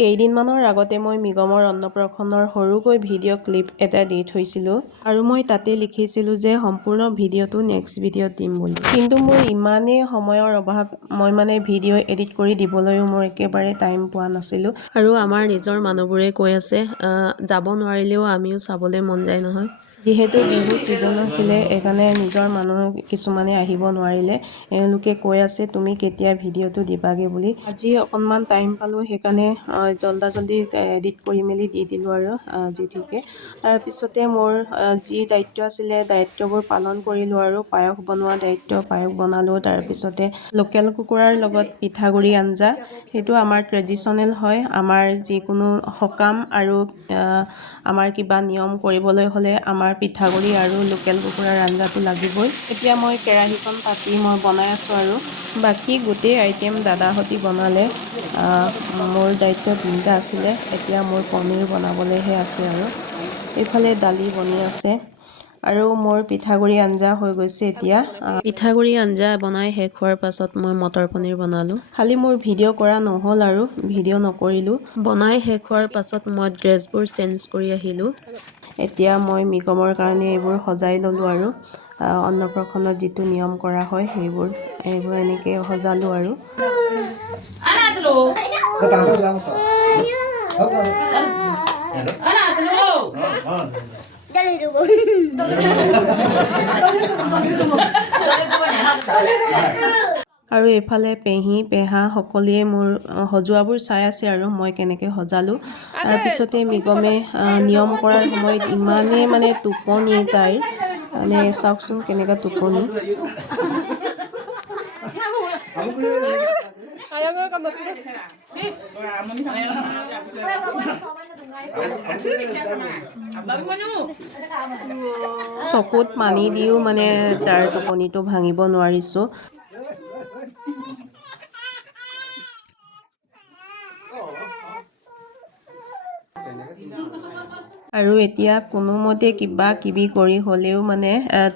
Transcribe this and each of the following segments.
কেইদিনমানৰ আগতে মই মিগমৰ অন্নপ্ৰসন্নৰ সৰুকৈ ভিডিঅ' ক্লিপ এটা দি থৈছিলোঁ আৰু মই তাতে লিখিছিলোঁ যে সম্পূৰ্ণ ভিডিঅ'টো নেক্সট ভিডিঅ'ত দিম বুলি। কিন্তু মোৰ ইমানেই সময়ৰ অভাৱ, মই ভিডিঅ' এডিট কৰি দিবলৈও মোৰ একেবাৰে টাইম পোৱা নাছিলোঁ। আৰু আমাৰ নিজৰ মানুহবোৰে কৈ আছে যাব নোৱাৰিলেও আমিও চাবলৈ মন যায় নহয়। যিহেতু বিহু ছিজন আছিলে, সেইকাৰণে নিজৰ মানুহ কিছুমানে আহিব নোৱাৰিলে। এওঁলোকে কৈ আছে তুমি কেতিয়া ভিডিঅ'টো দিবাগে বুলি। আজি অকণমান টাইম পালোঁ, সেইকাৰণে জল্দি এডিট কৰি মেলি দি দিলোঁ আৰু যি ঠিকে। তাৰপিছতে মোৰ যি দায়িত্ব আছিলে দায়িত্ববোৰ পালন কৰিলোঁ আৰু পায়স বনোৱা দায়িত্ব, পায়স বনালোঁ। তাৰপিছতে লোকেল কুকুৰাৰ লগত পিঠাগুড়ি আঞ্জা, সেইটো আমাৰ ট্ৰেডিশ্যনেল হয়। আমাৰ যিকোনো সকাম আৰু আমাৰ কিবা নিয়ম কৰিবলৈ হ'লে আমাৰ পিঠাগুড়ি আৰু লোকেল কুকুৰাৰ আঞ্জাটো লাগিবই। এতিয়া মই কেৰাহীখন পাতি মই বনাই আছোঁ আৰু বাকী গোটেই আইটেম দাদাহঁতি বনালে। মোৰ দায়িত্ব 3টা আছিলে, এতিয়া মোৰ পনীৰ বনাবলৈহে আছে আৰু এইফালে দালি বনি আছে আৰু মোৰ পিঠাগুড়ি আঞ্জা হৈ গৈছে। এতিয়া পিঠাগুড়ি আঞ্জা বনাই শেষ হোৱাৰ পাছত মই মটৰ পনীৰ বনালোঁ। খালি মোৰ ভিডিঅ' কৰা নহ'ল আৰু ভিডিঅ' নকৰিলোঁ। বনাই শেষ হোৱাৰ পাছত মই ড্ৰেছবোৰ চেঞ্জ কৰি আহিলোঁ। এতিয়া মই মিগমৰ কাৰণে এইবোৰ সজাই ল'লোঁ আৰু অন্নপ্ৰসন্নত যিটো নিয়ম কৰা হয় সেইবোৰ এনেকৈ সজালোঁ আৰু আৰু এইফালে পেহী পেহা সকলোৱে মোৰ সজোৱাবোৰ চাই আছে আৰু মই কেনেকৈ সজালোঁ। তাৰপিছতে মিগমে নিয়ম কৰাৰ সময়ত ইমানেই টোপনি তাইৰ, চাওকচোন কেনেকুৱা টোপনি। চকুত পানী দিও তাৰ টোপনিটো ভাঙিব নোৱাৰিছোঁ। আৰু এতিয়া কোনোমতে কিবা কিবি কৰি হ'লেও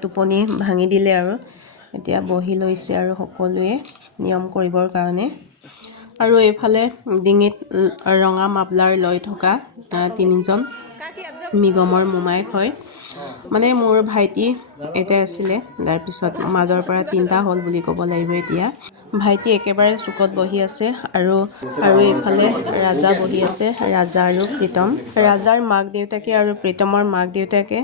টোপনি ভাঙি দিলে আৰু এতিয়া বহি লৈছে আৰু সকলোৱে নিয়ম কৰিবৰ কাৰণে। আৰু এইফালে ডিঙিত ৰঙা মাফলাৰ লৈ থকা 3জন মিগমৰ মোমায়েক হয়। মোৰ ভাইটি এটাই আছিলে, তাৰপিছত মাজৰ পৰা 3টা হ'ল বুলি ক'ব লাগিব। এতিয়া ভাইটি একেবাৰে চুকত বহি আছে আৰু এইফালে ৰাজা বহি আছে, ৰাজা আৰু প্ৰীতম। ৰাজাৰ মাক দেউতাকে আৰু প্ৰীতমৰ মাক দেউতাকে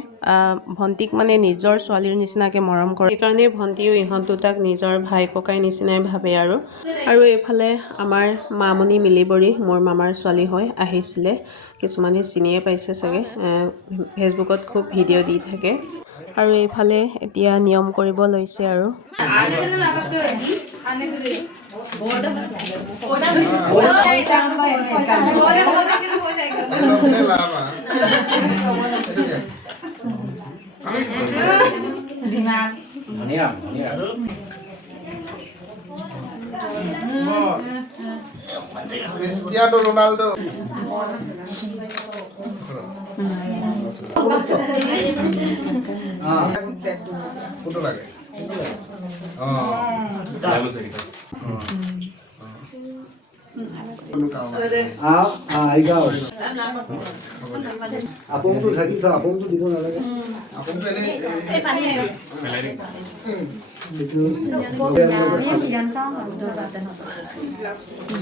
ভণ্টিক নিজৰ ছোৱালীৰ নিচিনাকৈ মৰম কৰে। সেইকাৰণে ভণ্টিও ইহঁত দুটাক নিজৰ ভাই ককাই নিচিনাই ভাবে আৰু এইফালে আমাৰ মামনি মিলিবৰী, মোৰ মামাৰ ছোৱালী হয়, আহিছিলে। কিছুমানে চিনিয়ে পাইছে চাগে, ফেচবুকত খুব ভিডিঅ' দি থাকে। আৰু এইফালে এতিয়া নিয়ম কৰিব লৈছে আৰু Cristiano Ronaldo. Foto lagi. Apong tu lagi tu, apong tu di mana lagi? Apong tu ini.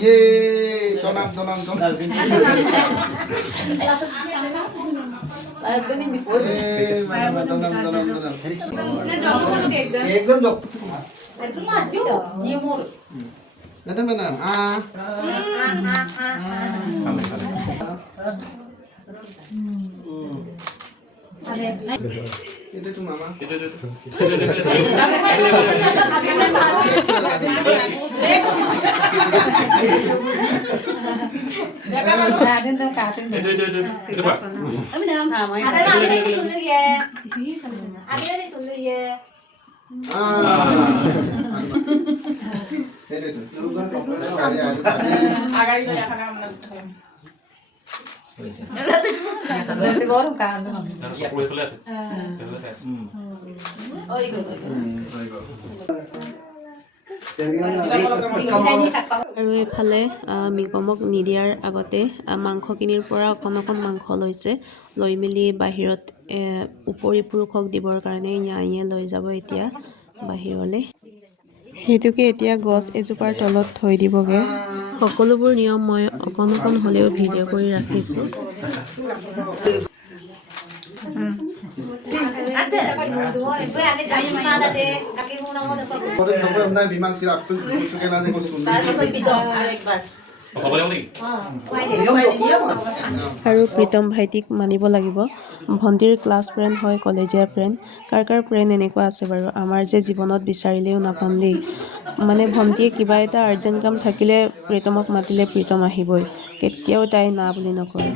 Yeay, tonam. Ekdom jok. Itu maju, nyemur. Benar. Itu tuh mama. গরম কান আৰু এইফালে মিগমক নিদিয়াৰ আগতে মাংসখিনিৰ পৰা অকণ মাংস লৈছে, লৈ মেলি বাহিৰত উপৰি পুৰুষক দিবৰ কাৰণে নিয়াইয়ে লৈ যাব এতিয়া বাহিৰলৈ। সেইটোকে এতিয়া গছ এজোপাৰ তলত থৈ দিবগৈ। সকলোবোৰ নিয়ম মই অকণ হ'লেও ভিডিঅ' কৰি ৰাখিছোঁ। বিমান চিৰাপ আৰু প্ৰীতম ভাইটিক মানিব লাগিব। ভণ্টিৰ ক্লাছ ফ্ৰেণ্ড হয়, কলেজীয়া ফ্ৰেণ্ড। কাৰ ফ্ৰেণ্ড এনেকুৱা আছে বাৰু, আমাৰ যে জীৱনত বিচাৰিলেও নাপাম দেই। মানে ভণ্টিয়ে কিবা এটা আৰ্জেণ্ট কাম থাকিলে প্ৰীতমক মাতিলে প্ৰীতম আহিবই, কেতিয়াও তাই না বুলি নকৰে।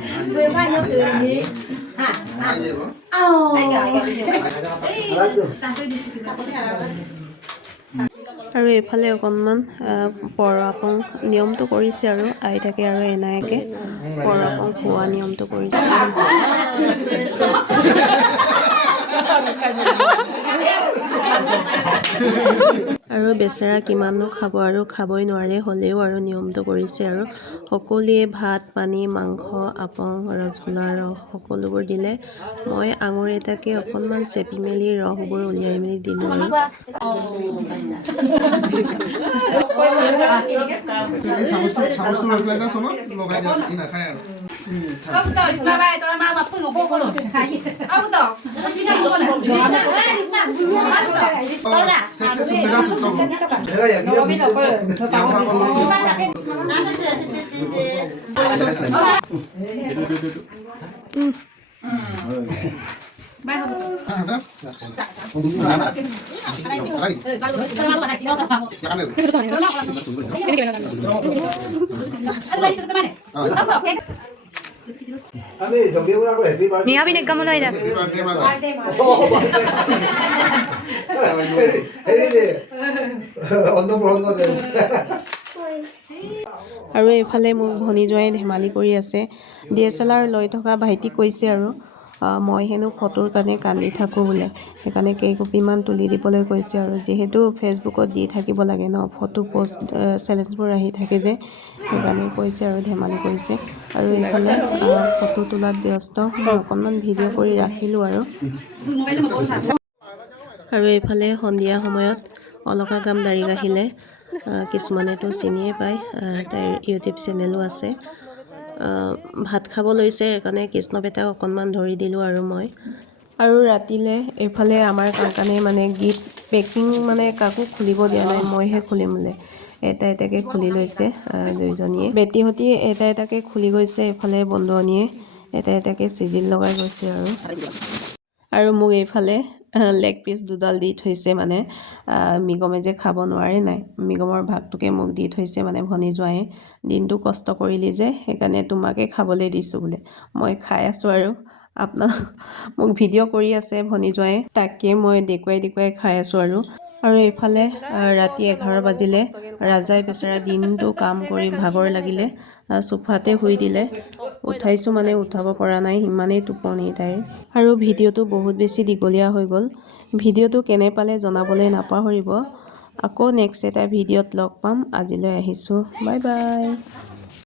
আৰু এইফালে অকণমান পৰআপং নিয়মটো কৰিছে আৰু আইতাকে আৰু এনায়েকে পৰআপং খোৱা নিয়মটো কৰিছে। আৰু বেচেৰা কিমাননো খাব, আৰু খাবই নোৱাৰে, হ'লেও আৰু নিয়মটো কৰিছে আৰু সকলোৱে ভাত পানী মাংস আপং ৰসগোল্লা ৰস সকলোবোৰ দিলে। মই আঙুৰ এটাকে অকণমান চেপি মেলি ৰসবোৰ উলিয়াই মেলি দিলোঁ আৰু আমি জগিবোৰ আকৌ হেপী বাৰ্থডে নিয়া বিনে কামলৈ আইদা আৰু এইফালে মোক ভনী জোঁৱাই ধেমালি কৰি আছে। DSLR লৈ থকা ভাইটিক কৈছে আৰু মই হেনো ফটোৰ কাৰণে কান্দি থাকোঁ বোলে, সেইকাৰণে কেইকপিমান তুলি দিবলৈ কৈছে। আৰু যিহেতু ফেচবুকত দি থাকিব লাগে ন, ফটো পষ্ট চেলেঞ্জবোৰ আহি থাকে যে, সেইকাৰণে কৈছে আৰু ধেমালি কৰিছে। আৰু এইফালে ফটো তোলাত ব্যস্ত, মই অকণমান ভিডিঅ' কৰি ৰাখিলোঁ আৰু এইফালে সন্ধিয়া সময়ত অলকা গাম দাৰিক আহিলে। কিছুমানেতো চিনিয়ে পায়, তাইৰ ইউটিউব চেনেলো আছে। ভাত খাব লৈছে, সেইকাৰণে কৃষ্ণবেটাক অকণমান ধৰি দিলোঁ আৰু মই। আৰু ৰাতিলৈ এইফালে আমাৰ কাকানে মানে গিফ্ট পেকিং মানে কাকো খুলিব দিয়া নাই, মইহে খুলিম বোলে। এটা এটাকৈ খুলি লৈছে দুইজনীয়ে। বেটীহঁতি এটা এটাকৈ খুলি গৈছে, এইফালে বন্ধুৱনীয়ে এটা এটাকৈ চিজিল লগাই গৈছে আৰু মোক এইফালে লেগ পিচ দুডাল দি থৈছে। মানে মিগমে যে খাব নোৱাৰে নাই, মিগমৰ ভাগটোকে মোক দি থৈছে। মানে ভনী জোঁৱায়ে দিনটো কষ্ট কৰিলি যে, সেইকাৰণে তোমাকে খাবলৈ দিছোঁ বোলে। মই খাই আছোঁ আৰু মোক ভিডিঅ' কৰি আছে ভনী জোঁৱায়ে, তাকে মই দেখুৱাই খাই আছোঁ আৰু এইফালে ৰাতি 11 বাজিলে। ৰাজাই বেচেৰা দিনটো কাম কৰি ভাগৰ লাগিলে, চোফাতে শুই দিলে। উঠাইছোঁ মানে উঠাব পৰা নাই, ইমানেই টোপনি তাইৰ। আৰু ভিডিঅ'টো বহুত বেছি দীঘলীয়া হৈ গ'ল। ভিডিঅ'টো কেনে পালে জনাবলৈ নাপাহৰিব। আকৌ নেক্সট এটা ভিডিঅ'ত লগ পাম। আজিলৈ আহিছোঁ, বাই বাই।